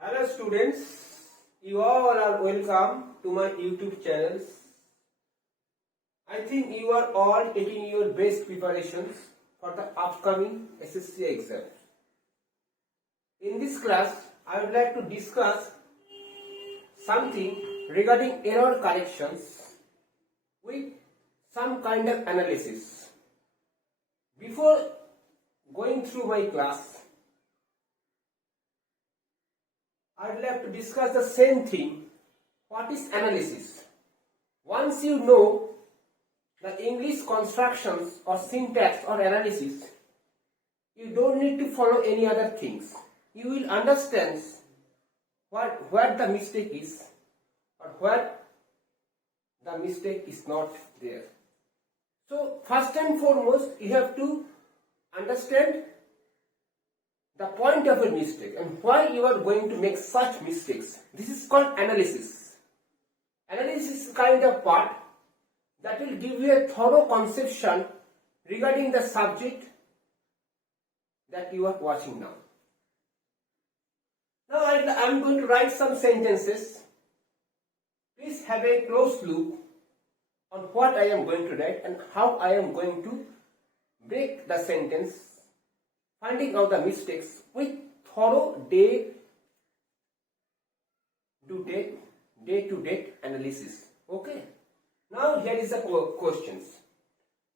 Hello students, you all are welcome to my YouTube channels. I think you are all taking your best preparations for the upcoming SSC exam. In this class, I would like to discuss something regarding error corrections with some kind of analysis. Before going through my class, I would like to discuss the same thing. What is analysis? Once you know the English constructions or syntax or analysis, you don't need to follow any other things. You will understand where the mistake is or where the mistake is not there. So first and foremost, you have to understand the point of a mistake and why you are going to make such mistakes. This is called analysis. Analysis is kind of part that will give you a thorough conception regarding the subject that you are watching now. Now I am going to write some sentences. Please have a close look on what I am going to write and how I am going to break the sentence, finding out the mistakes with thorough day-to-day analysis. Okay. Now here is the questions.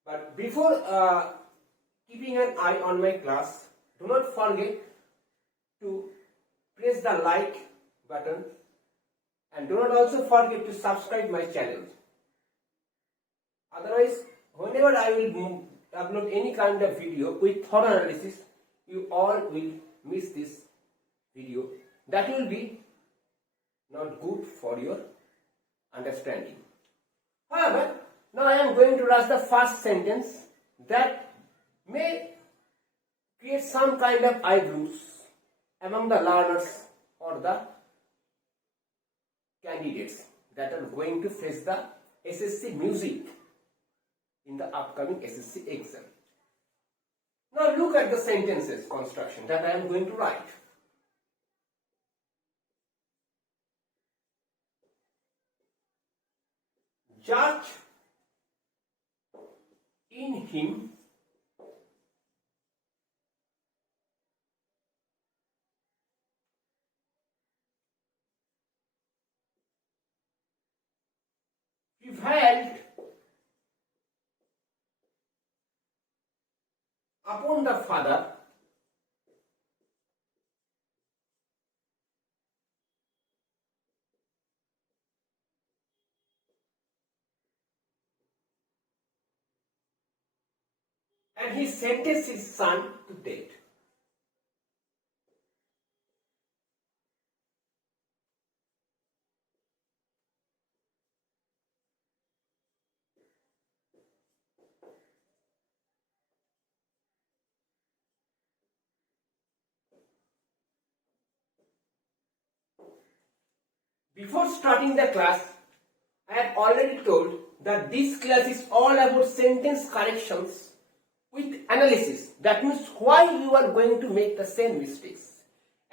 But before keeping an eye on my class, do not forget to press the like button and do not also forget to subscribe my channel. Otherwise, whenever I will upload any kind of video with thorough analysis, you all will miss this video. That will be not good for your understanding. However, now I am going to write the first sentence that may create some kind of eyebrows among the learners or the candidates that are going to face the SSC music in the upcoming SSC exam. Now look at the sentences construction that I am going to write. Judge in him prevailed upon the father and he sentenced his son to death. Before starting the class, I have already told that this class is all about sentence corrections with analysis. That means why you are going to make the same mistakes.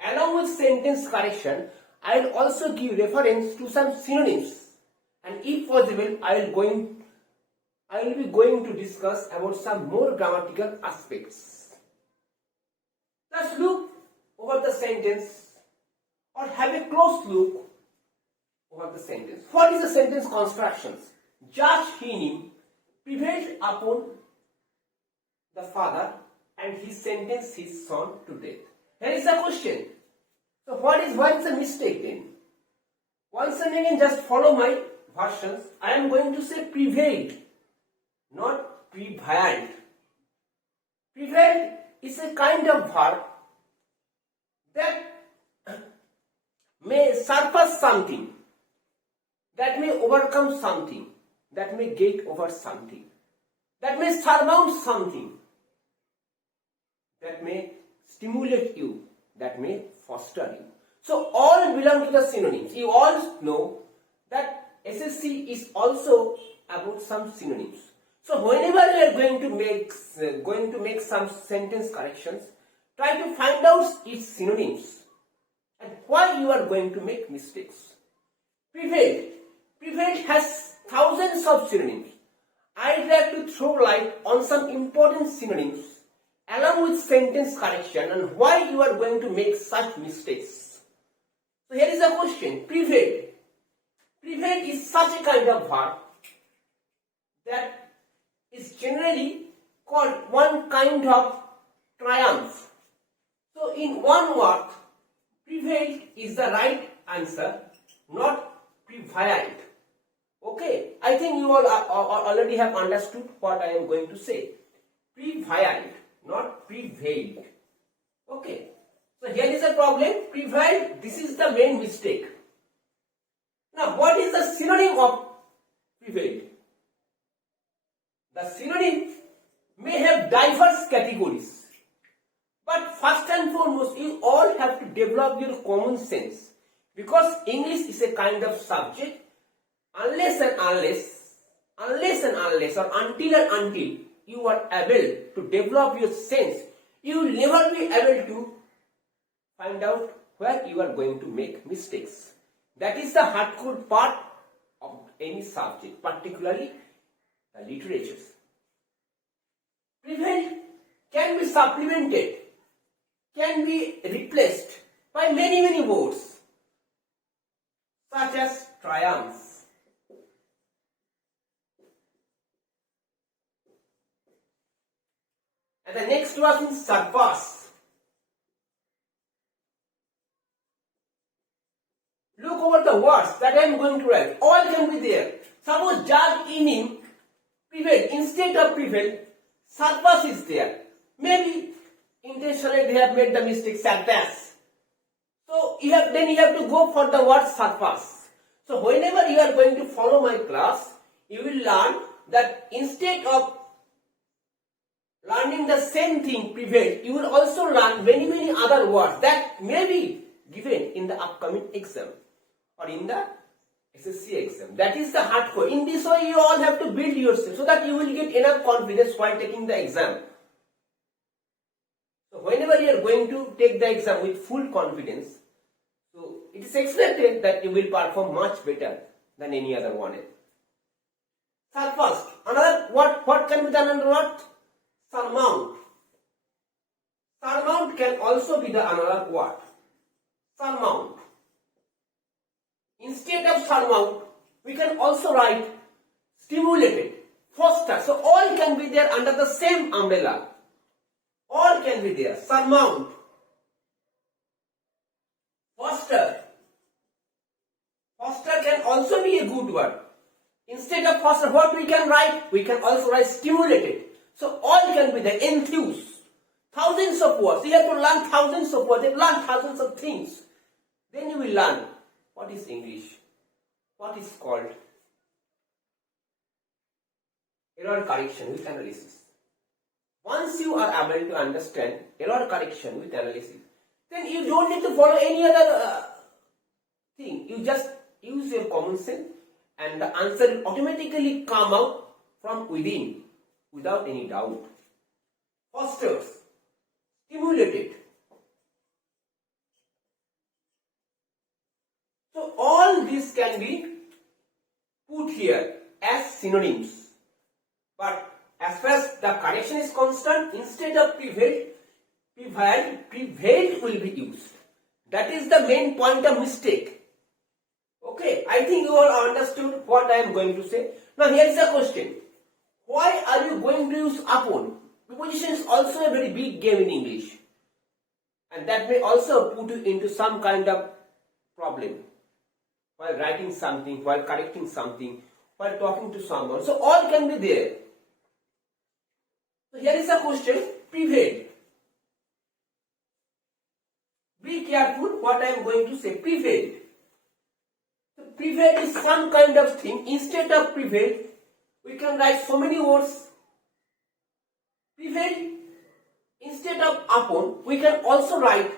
Along with sentence correction, I will also give reference to some synonyms, and if possible, I will be going to discuss about some more grammatical aspects. Let's look over the sentence or have a close look over the sentence. What is the sentence constructions? Judge him prevailed upon the father and he sentenced his son to death. Here is the question. So what is the mistake then? Once again, just follow my versions. I am going to say prevailed, not prevailed. Prevailed is a kind of verb that may surpass something, that may overcome something, that may get over something, that may surmount something, that may stimulate you, that may foster you. So all belong to the synonyms. You all know that SSC is also about some synonyms. So whenever you are going to make some sentence corrections, try to find out its synonyms and why you are going to make mistakes. Prevailed has thousands of synonyms. I'd like to throw light on some important synonyms along with sentence correction and why you are going to make such mistakes. So here is a question. Prevailed is such a kind of verb that is generally called one kind of triumph. So in one word, prevailed is the right answer, not prevailed. Okay, I think you all already have understood what I am going to say. Prevailed, not prevailed. Okay, so here is a problem. Prevailed, this is the main mistake. Now, what is the synonym of prevailed? The synonym may have diverse categories. But first and foremost, you all have to develop your common sense. Because English is a kind of subject, unless and until you are able to develop your sense, you will never be able to find out where you are going to make mistakes. That is the hardcore part of any subject, particularly the literatures. Prevailed can be supplemented, can be replaced by many words, such as triumphs. And the next one is surpass. Look over the words that I am going to write. All can be there. Suppose judge in him prevailed. Instead of prevailed, surpass is there. Maybe intentionally they have made the mistake surpass. So you have to go for the word surpass. So whenever you are going to follow my class, you will learn that instead of learning the same thing prevailed, you will also learn many other words that may be given in the upcoming exam or in the SSC exam. That is the hardcore. In this way, you all have to build yourself so that you will get enough confidence while taking the exam. So whenever you are going to take the exam with full confidence, so it is expected that you will perform much better than any other one. Surpassed. Another what can be done under what? Surmount. Surmount can also be the another word. Surmount. Instead of surmount, we can also write stimulated, foster. So all can be there under the same umbrella. All can be there. Surmount. Foster. Foster can also be a good word. Instead of foster, what we can write? We can also write stimulated. So all can be there. Enthuse. Thousands of words. You have to learn thousands of words. You learn thousands of things. Then you will learn what is English. What is called error correction with analysis. Once you are able to understand error correction with analysis, then you don't need to follow any other thing. You just use your common sense and the answer will automatically come out from within without any doubt. Fosters, stimulated. So all this can be put here as synonyms. But as far as the correction is concerned, instead of prevailed will be used. That is the main point of mistake. Okay, I think you all understood what I am going to say. Now here is a question. Why are you going to use upon? Preposition is also a very big game in English. And that may also put you into some kind of problem while writing something, while correcting something, while talking to someone. So all can be there. So here is a question. Prevailed. Be careful what I am going to say. Prevailed. So prevailed is some kind of thing. Instead of prevailed, we can write so many words. Prevailed. Instead of upon, we can also write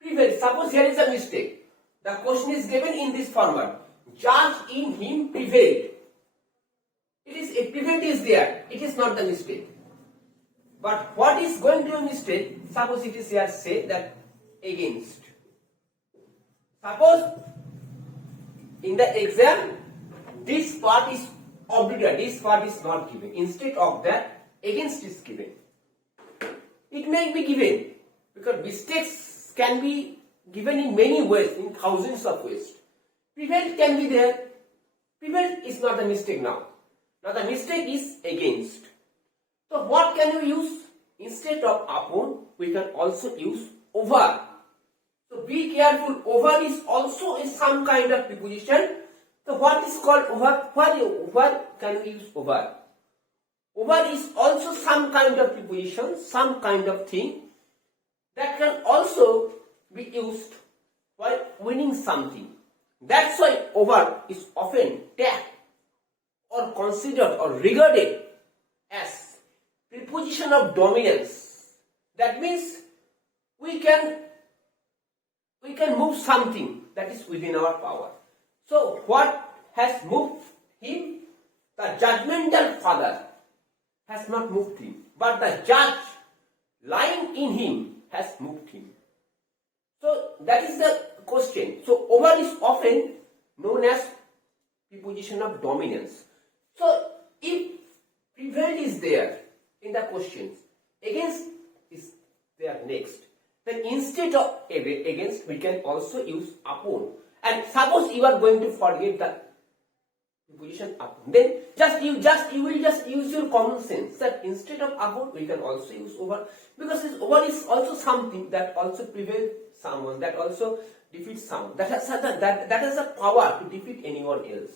prevailed. Suppose here is a mistake. The question is given in this format. Judge in him prevailed. Prevailed is there. It is not the mistake. But what is going to be a mistake? Suppose it is here say that against. Suppose in the exam, this part is obligatory, this part is not given. Instead of that, against is given. It may be given because mistakes can be given in many ways, in thousands of ways. Prevent can be there. Prevent is not the mistake now. Now the mistake is against. So what can you use? Instead of upon, we can also use over. So be careful, over is also some kind of preposition. So what is called over? What can we use over? Over is also some kind of preposition, some kind of thing that can also be used while winning something. That's why over is often tagged or considered or regarded as preposition of dominance. That means we can move something that is within our power. So what has moved him? The judgmental father has not moved him, but the judge lying in him has moved him. So that is the question. So over is often known as preposition of dominance. So if prevent is there in the questions, against is there next, then instead of against we can also use upon. And suppose you are going to forget the preposition upon, then you will just use your common sense that instead of upon we can also use over, because this over is also something that also prevents someone, that also defeats someone, that has a power to defeat anyone else.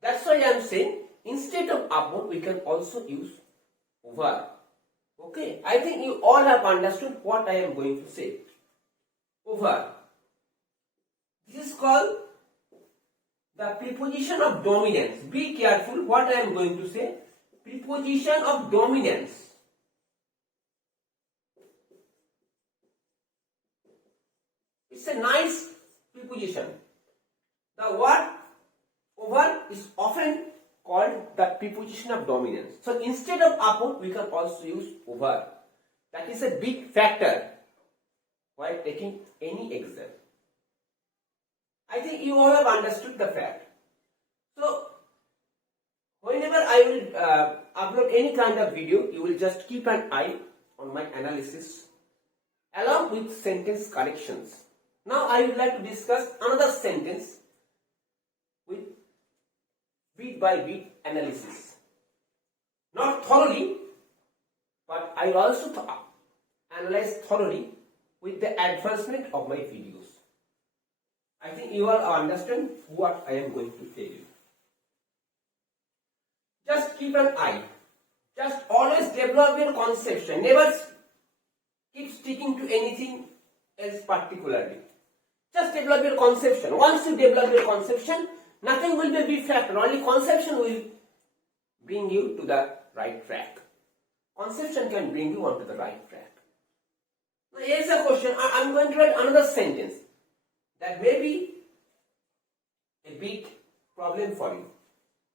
That's why I am saying instead of upon we can also use over. Okay, I think you all have understood what I am going to say. Over. This is called the preposition of dominance. Be careful what I am going to say. Preposition of dominance. It's a nice preposition. The word over is often called the preposition of dominance. So instead of upon, we can also use over. That is a big factor while taking any exam. I think you all have understood the fact. So whenever I will upload any kind of video, you will just keep an eye on my analysis along with sentence corrections. Now I would like to discuss another sentence with bit by bit analysis. Not thoroughly, but I also analyze thoroughly with the advancement of my videos. I think you all understand what I am going to tell you. Just keep an eye. Just always develop your conception. Never keep sticking to anything else particularly. Just develop your conception. Once you develop your conception, nothing will be a big factor. Only conception will bring you to the right track. Conception can bring you onto the right track. Now here is a question. I am going to write another sentence that may be a big problem for you.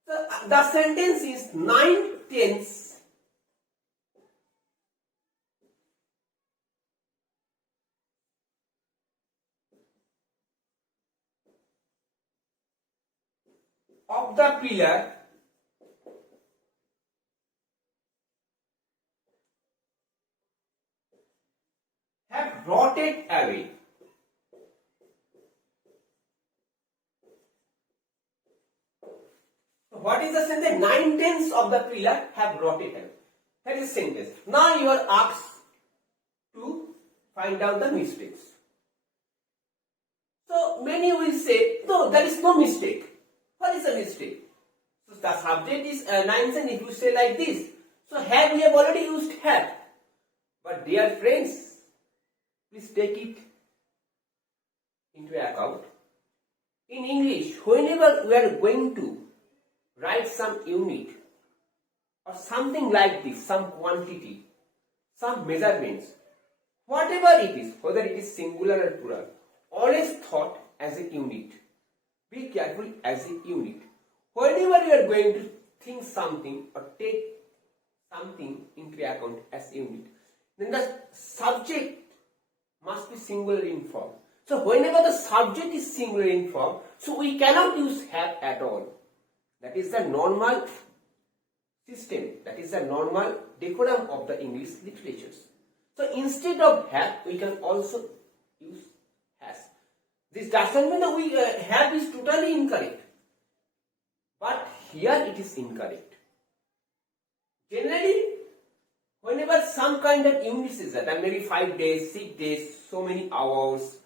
So the sentence is 9/10 of the pillar have rotted away. What is the sentence? 9/10 of the pillar have rotted away. That is sentence. Now you are asked to find out the mistakes. So many will say, no, there is no mistake. What is the mistake? So the subject is 9/10 if you say like this. So have, we have already used have. But dear friends, please take it into account. In English, whenever we are going to write some unit or something like this, some quantity, some measurements, whatever it is, whether it is singular or plural, always thought as a unit. Be careful as a unit. Whenever you are going to think something or take something into account as unit, then the subject must be singular in form. So whenever the subject is singular in form, so we cannot use have at all. That is the normal system, that is the normal decorum of the English literatures. So instead of have, we can also use has. This does not mean that we have is totally incorrect, but here it is incorrect. Generally, whenever some kind of unit is there, maybe 5 days, 6 days, so many hours,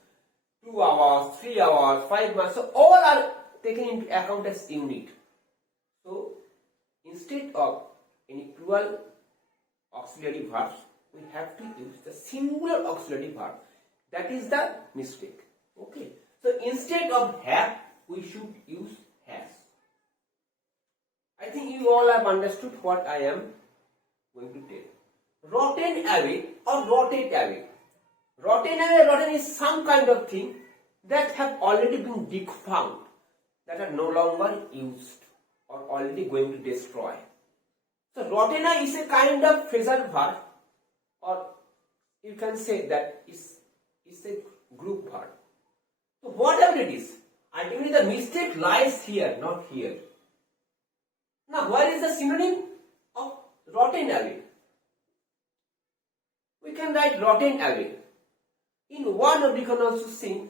2 hours, 3 hours, 5 months, so all are taken into account as unit. So instead of any plural auxiliary verbs, we have to use the singular auxiliary verb. That is the mistake. Okay. So instead of have, we should use has. I think you all have understood what I am going to tell. Rotten away or rotted away. Rotten is some kind of thing that have already been defunct, that are no longer used or already going to destroy. So rotten is a kind of phrasal verb, or you can say that is a group verb. So whatever it is, ultimately the mistake lies here, not here. Now where is the synonym of rotten away? We can write rotten away. In one, we can also sing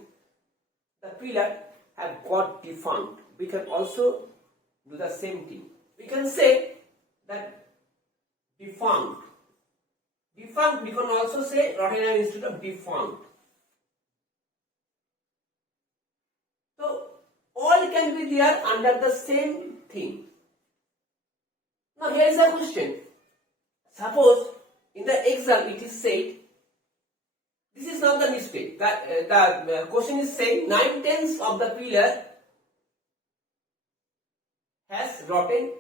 the pillar have got defunct. We can also do the same thing. We can say that defunct. Defunct, we can also say rotten away instead of defunct. So all can be there under the same thing. Now here is a question. Suppose in the exam it is said, this is not the mistake. The question is saying 9/10 of the pillar has rotten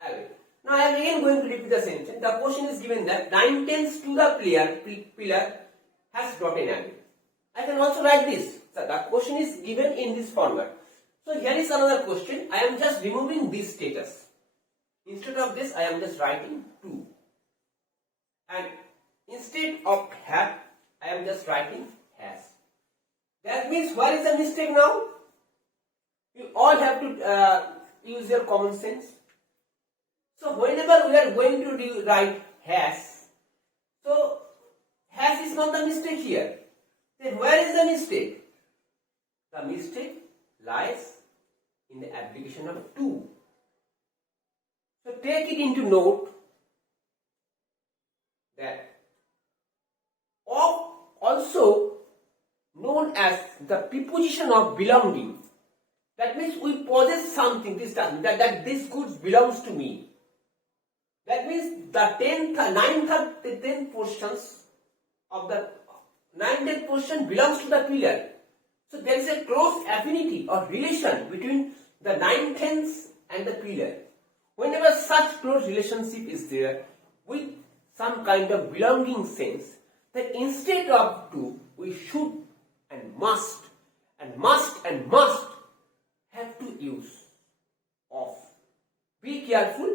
away. Now I am again going to repeat the sentence. The question is given that 9/10 to the pillar has rotten away. I can also write this. So the question is given in this format. So here is another question. I am just removing this status. Instead of this, I am just writing 2. And instead of have, I am just writing has. That means where is the mistake now? You all have to use your common sense. So whenever we are going to write has, so has is not the mistake here. Then where is the mistake? The mistake lies in the application of 2. So take it into note that of also known as the preposition of belonging. That means we possess something, this doesn't, that this goods belongs to me. That means the 9th and 10th portions of the 9th portion belongs to the pillar. So there is a close affinity or relation between the 9/10 and the pillar. Whenever such close relationship is there with some kind of belonging sense, then instead of 2, we should and must have to use of. Be careful.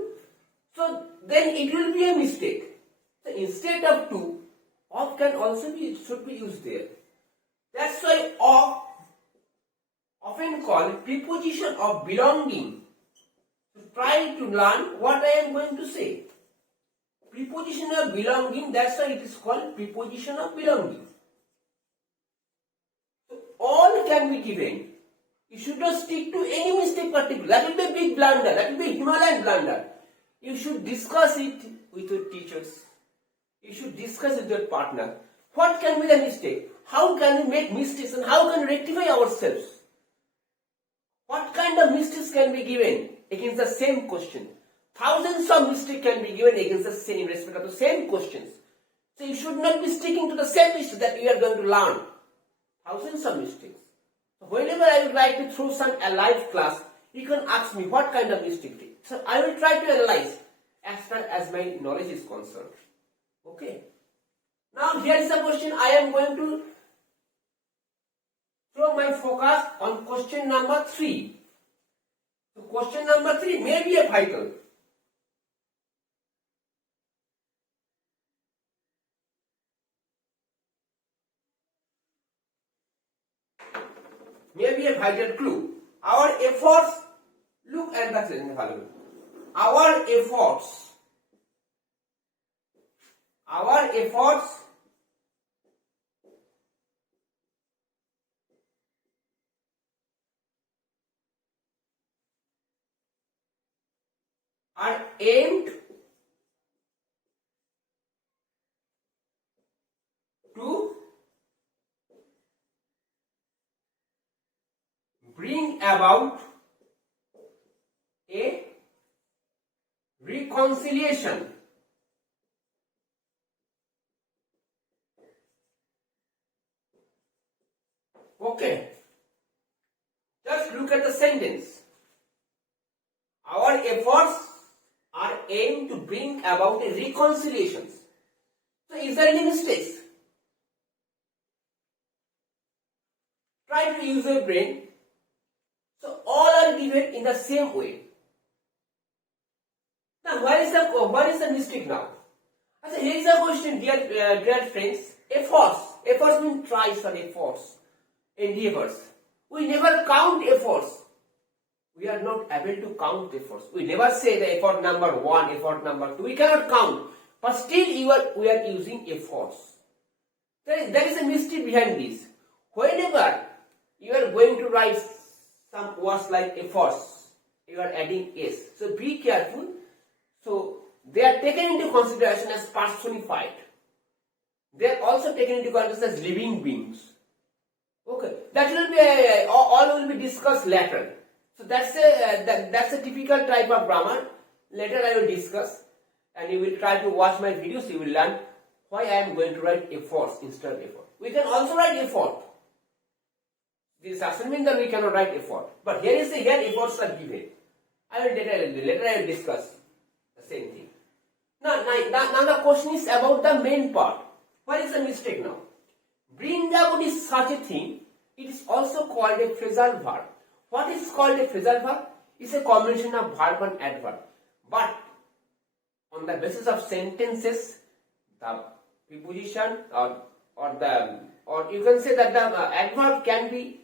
So then it will be a mistake. So instead of 2, of can also should be used there. That's why of, often called preposition of belonging. So try to learn what I am going to say. Preposition of belonging, that's why it is called preposition of belonging. So all can be given. You should not stick to any mistake particular. That will be a big blunder. That will be a Himalayan blunder. You should discuss it with your teachers. You should discuss it with your partner. What can be the mistake? How can we make mistakes and how can we rectify ourselves? What kind of mistakes can be given against the same question? Thousands of mistakes can be given against the same, respect of the same questions. So you should not be sticking to the same mistake that you are going to learn. Thousands of mistakes. So whenever I would like to throw some a live class, you can ask me what kind of mistake. So I will try to analyze as far as my knowledge is concerned. Okay. Now here is the question. I am going to throw my focus on question number 3. So question number 3 may be a vital. may be a vital clue. Our efforts, look at the sentence following. Our efforts are aimed to bring about a reconciliation. Okay, just look at the sentence. Our efforts are aimed to bring about a reconciliation. So is there any mistakes? Try to use your brain. So all are given in the same way. Now what is the mistake now? So here is a question, dear friends. Efforts means tries or efforts, endeavors. We never count efforts. We are not able to count efforts. We never say the effort number 1, effort number 2. We cannot count. But still we are using efforts. There is a mystery behind this. Whenever you are going to write some words like efforts, you are adding s. So be careful. So they are taken into consideration as personified. They are also taken into consideration as living beings. Okay, that will be all will be discussed later. So that's a typical type of grammar. Later I will discuss, and you will try to watch my videos. You will learn why I am going to write efforts instead of effort. We can also write effort. This doesn't mean that we cannot write effort. But here efforts are given. Later I will discuss the same thing. Now the question is about the main part. What is the mistake now? Bring about is such a thing. It is also called a phrasal verb. What is called a phrasal verb? It's a combination of verb and adverb. But on the basis of sentences, the preposition or you can say that the adverb can be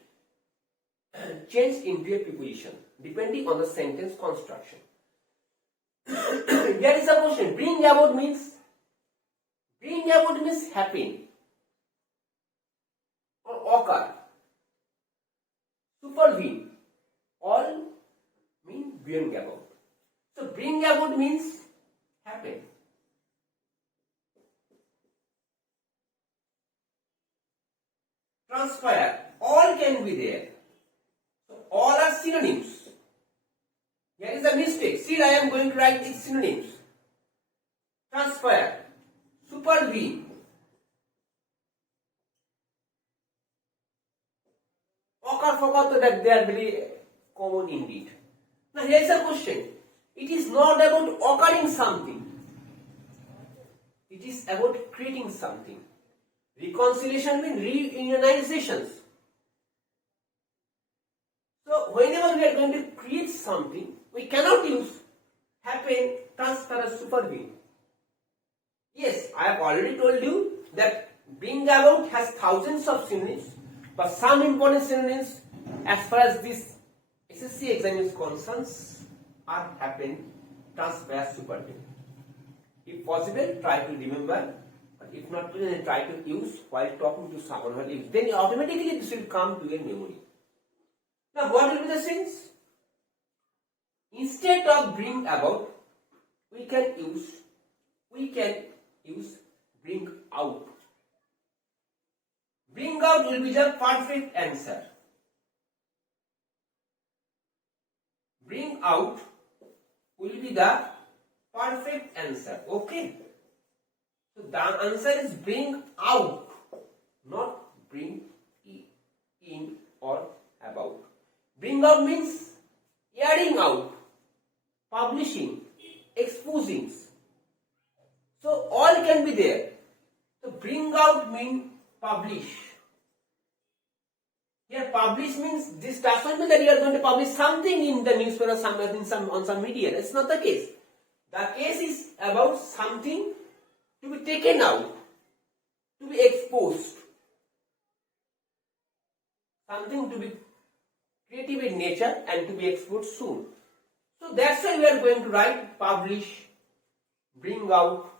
changed into a preposition depending on the sentence construction. There is a question. Bring about means happen or occur. Supervene, all mean bring about. So bring about means happen. Transpire, all can be there. So all are synonyms. Here is a mistake. Still I am going to write these synonyms. Transpire, supervene, occur, forgot that they are very common indeed. Now here is a question. It is not about occurring something. It is about creating something. Reconciliation means reunionizations. So whenever we are going to create something, we cannot use happen, transfer, supervene. Yes, I have already told you that bring about has thousands of synonyms, but some important synonyms as far as this SSC exam is concerned are happen, transfer, supervene. If possible, try to remember. But if not, try to use while talking to someone. Then automatically this will come to your memory. Now, what will be the sense? Instead of bring about, we can use bring out. Bring out will be the perfect answer. Bring out will be the perfect answer. Okay. So the answer is bring out, not bring in or about. Bring out means airing out, publishing, exposing. So all can be there. So bring out means publish. Here publish means this does not mean that you are going to publish something in the newspaper or somewhere on some media. That's not the case. The case is about something to be taken out, to be exposed. Something to be creative in nature and to be exported soon. So that's why we are going to write publish, bring out,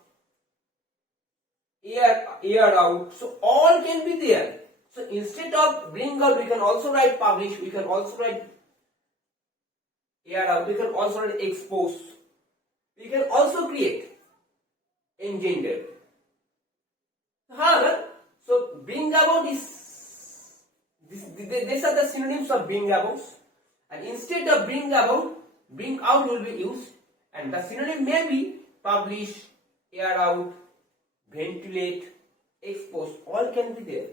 air out. So all can be there. So instead of bring out, we can also write publish, we can also write air out, we can also write expose, we can also create engender. However, so bring about is these are the synonyms of bring about, and instead of bring about, bring out will be used, and the synonym may be publish, air out, ventilate, expose, all can be there.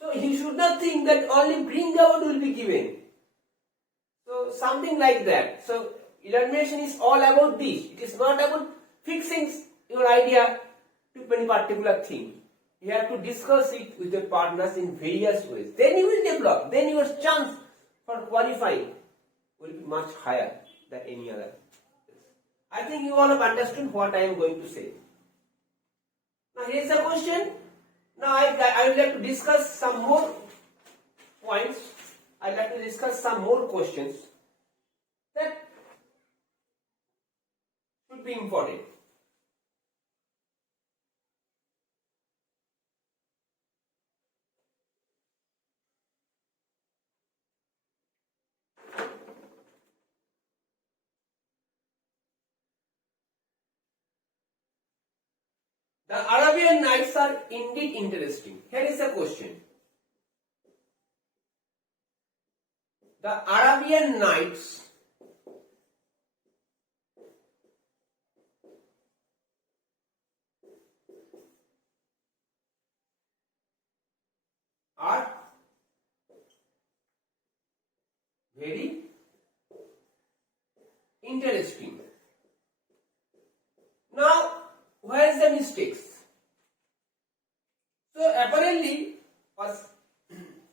So you should not think that only bring about will be given. So something like that. So elimination is all about this. It is not about fixing your idea to any particular thing. You have to discuss it with your partners in various ways. Then you will develop. Then your chance for qualifying will be much higher than any other. I think you all have understood what I am going to say. Now here is a question. Now I would like to discuss some more points. I would like to discuss some more questions that should be important. The Arabian Nights are indeed interesting. Here is a question. The Arabian Nights are very interesting. Now, where is the mistakes? So apparently, as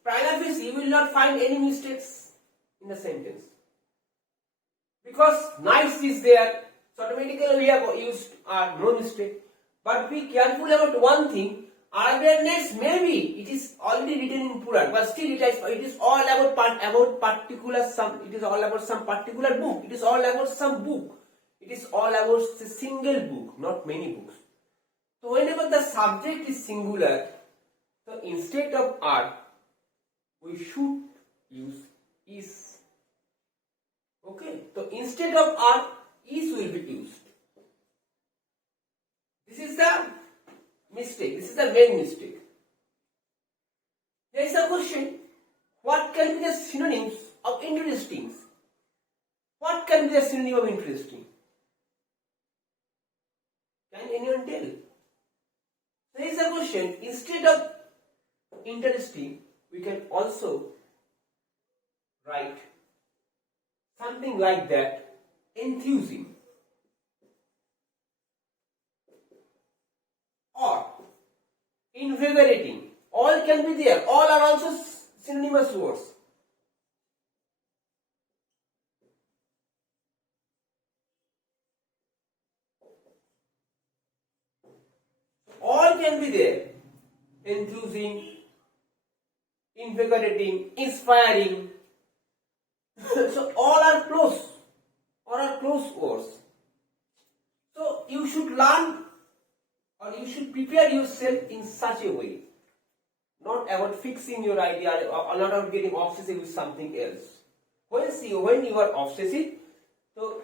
prima facie, you will not find any mistakes in the sentence, because nights is there, so automatically we have used no mistake. But be careful about one thing. Arabian Nights, maybe it is already written in plural, but still it is all about particular some. It is all about some particular book. It is all about some book. It is all about a single book, not many books. So whenever the subject is singular, so instead of are, we should use is. Okay. So instead of are, is will be used. This is the mistake. This is the main mistake. There is a question. What can be the synonyms of interesting? What can be the synonym of interesting? Can anyone tell? There is a question. Instead of interesting, we can also write something like that. Enthusing or invigorating. All can be there. All are also synonymous words. All can be there. Enthusing, invigorating, inspiring. So all are close. All are close words. So you should learn, or you should prepare yourself in such a way. Not about fixing your idea or not about getting obsessive with something else. When you are obsessive, so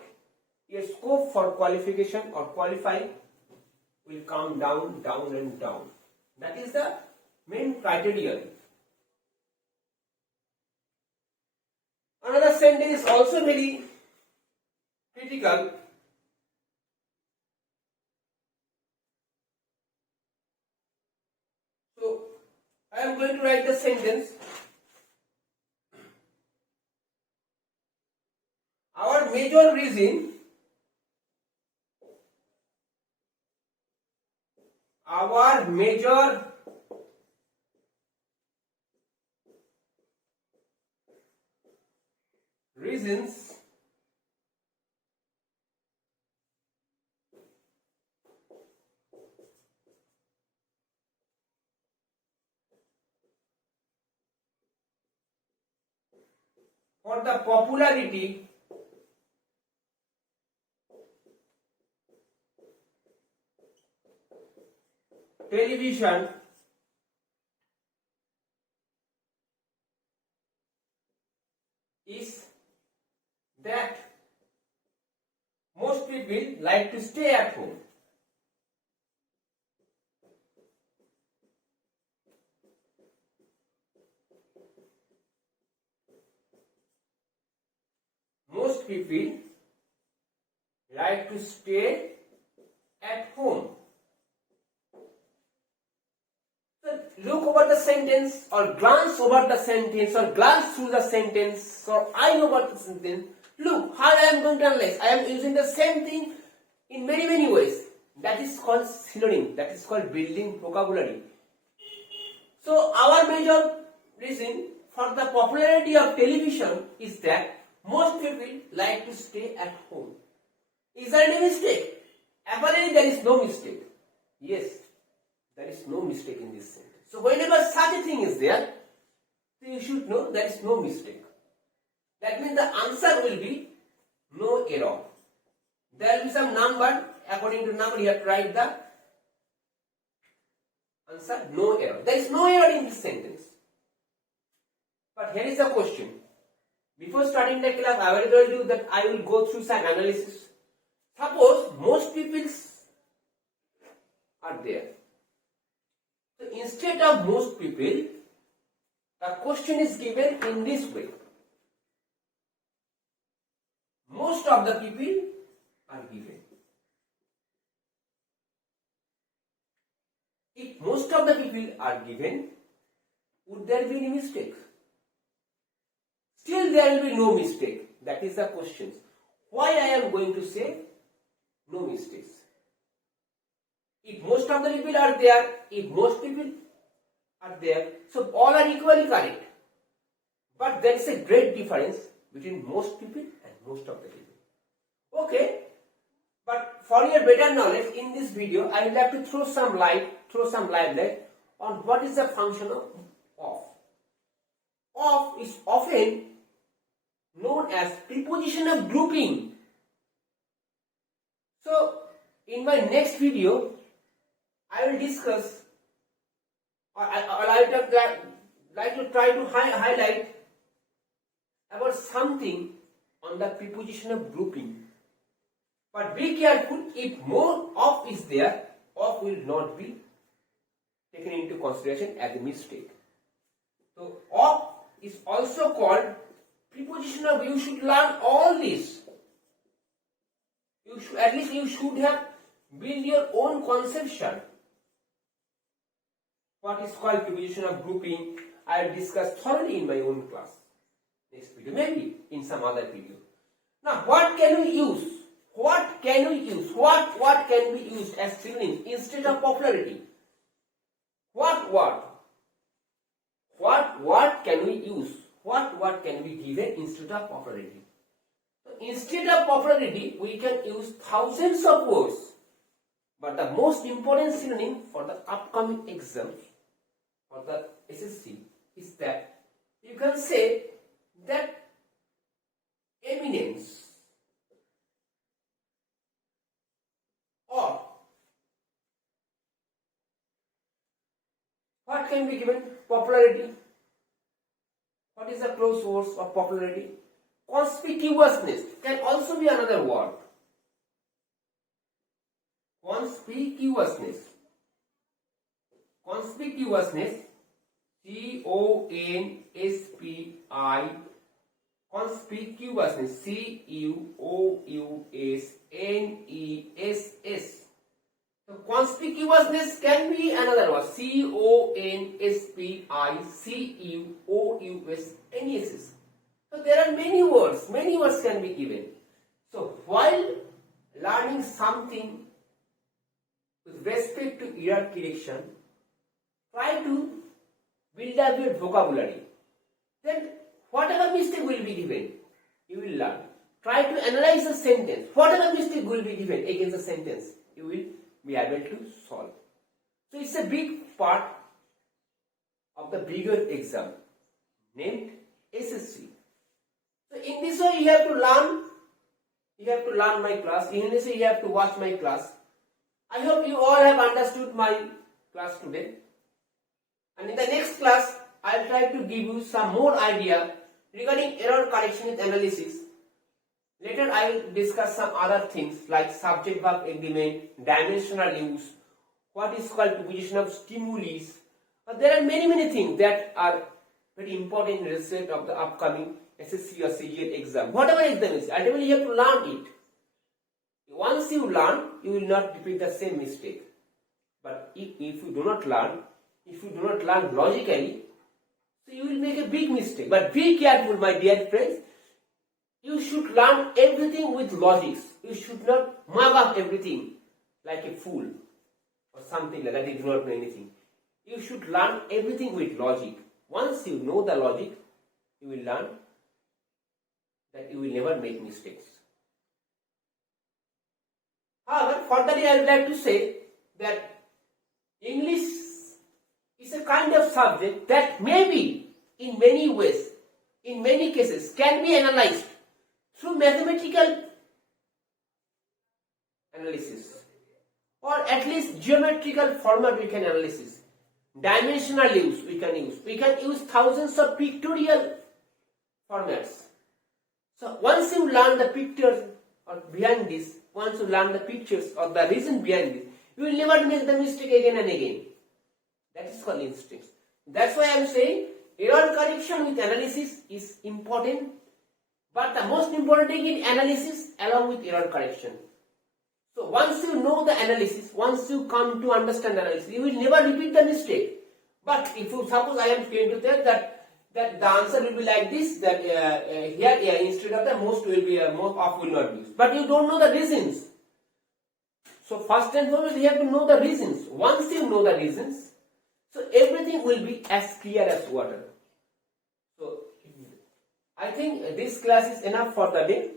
your scope for qualification or qualifying will come down, down and down. That is the main criterion. Another sentence is also very critical. So I am going to write the sentence. Our major reason reasons for the popularity television is that most people like to stay at home. Most people like to stay at home. So look over the sentence or glance over the sentence or glance through the sentence or I know about the sentence. Look how I am going to analyze. I am using the same thing in many ways. That is called synonym. That is called building vocabulary. So our major reason for the popularity of television is that most people like to stay at home. Is there any mistake? Apparently there is no mistake. Yes, there is no mistake in this sentence. So whenever such a thing is there, you should know there is no mistake. That means the answer will be no error. There will be some number. According to number, you have to write the answer no error. There is no error in this sentence. But here is the question. Before starting the class, I already told you that I will go through some analysis. Suppose most people are there. So instead of most people, the question is given in this way. Most of the people are given. If most of the people are given, would there be any mistake? Still there will be no mistake. That is the question. Why I am going to say no mistakes? If most of the people are there, if most people are there, so all are equally correct. But there is a great difference between most people and most of the people. Okay, but for your better knowledge, in this video, I will have to throw some light on what is the function of of. Of is often known as preposition of grouping. So, in my next video, I will discuss, or I would like to try to highlight about something on the preposition of grouping. But be careful, if more of is there, of will not be taken into consideration as a mistake. So, of is also called preposition of. You should learn all this. At least you should have built your own conception. What is called preposition of grouping, I will discuss thoroughly in my own class. Next video, maybe in some other video. Now, what can we use? What can we use? What can be used as synonym instead of popularity? What can we use? What can be given instead of popularity? So instead of popularity, we can use thousands of words. But the most important synonym for the upcoming exams for the SSC is that you can say that eminence or what can be given? Popularity. What is the close words of popularity? Conspicuousness can also be another word. Conspicuousness. Conspicuousness. C-O-N-S-P-I. Conspicuousness. C-U-O-U-S-N-E-S-S. So conspicuousness can be another word. C-O-N-S-P-I-C-U-O-U-S-N-E-S-S. So there are many words can be given. So while learning something with respect to error correction, try to build up your vocabulary. Then whatever mistake will be given, you will learn. Try to analyze the sentence. Whatever mistake will be given against the sentence, you will be able to solve. So it's a big part of the bigger exam named SSC. in this way you have to learn. You have to learn my class. In this way you have to watch my class. I hope you all have understood my class today. And in the next class, I will try to give you some more idea regarding error correction with analysis. Later I will discuss some other things like subject-verb agreement, dimensional use, what is called preposition of stimuli. There are many things that are very important in respect of the upcoming SSC or CGL exam. Whatever exam is, ultimately you have to learn it. Once you learn, you will not repeat the same mistake. But if you do not learn, logically, so you will make a big mistake. But be careful, my dear friends. You should learn everything with logics. You should not mug up everything like a fool or something like that. You do not know anything. You should learn everything with logic. Once you know the logic, you will learn that you will never make mistakes. However, furtherly I would like to say that English is a kind of subject that maybe in many ways, in many cases, can be analyzed through mathematical analysis, or at least geometrical format we can analysis. Dimensional use we can use. We can use thousands of pictorial formats. So once you learn the pictures or behind this, once you learn the pictures or the reason behind this, you will never make the mistake again and again. That is called instincts. That's why I am saying error correction with analysis is important. But the most important thing in analysis along with error correction. So once you know the analysis, once you come to understand analysis, you will never repeat the mistake. But if you suppose I am going to tell that the answer will be like this, that here instead of the most will be most of will not be used. But you don't know the reasons. So first and foremost you have to know the reasons. Once you know the reasons, so everything will be as clear as water. So I think this class is enough for the day.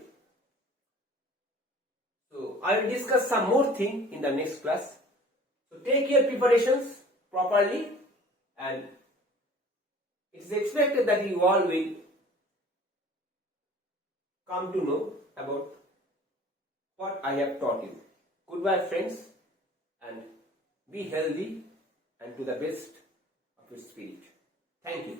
So I will discuss some more thing in the next class. So take your preparations properly, and it is expected that you all will come to know about what I have taught you. Goodbye friends, and be healthy and to the best of your spirit. Thank you.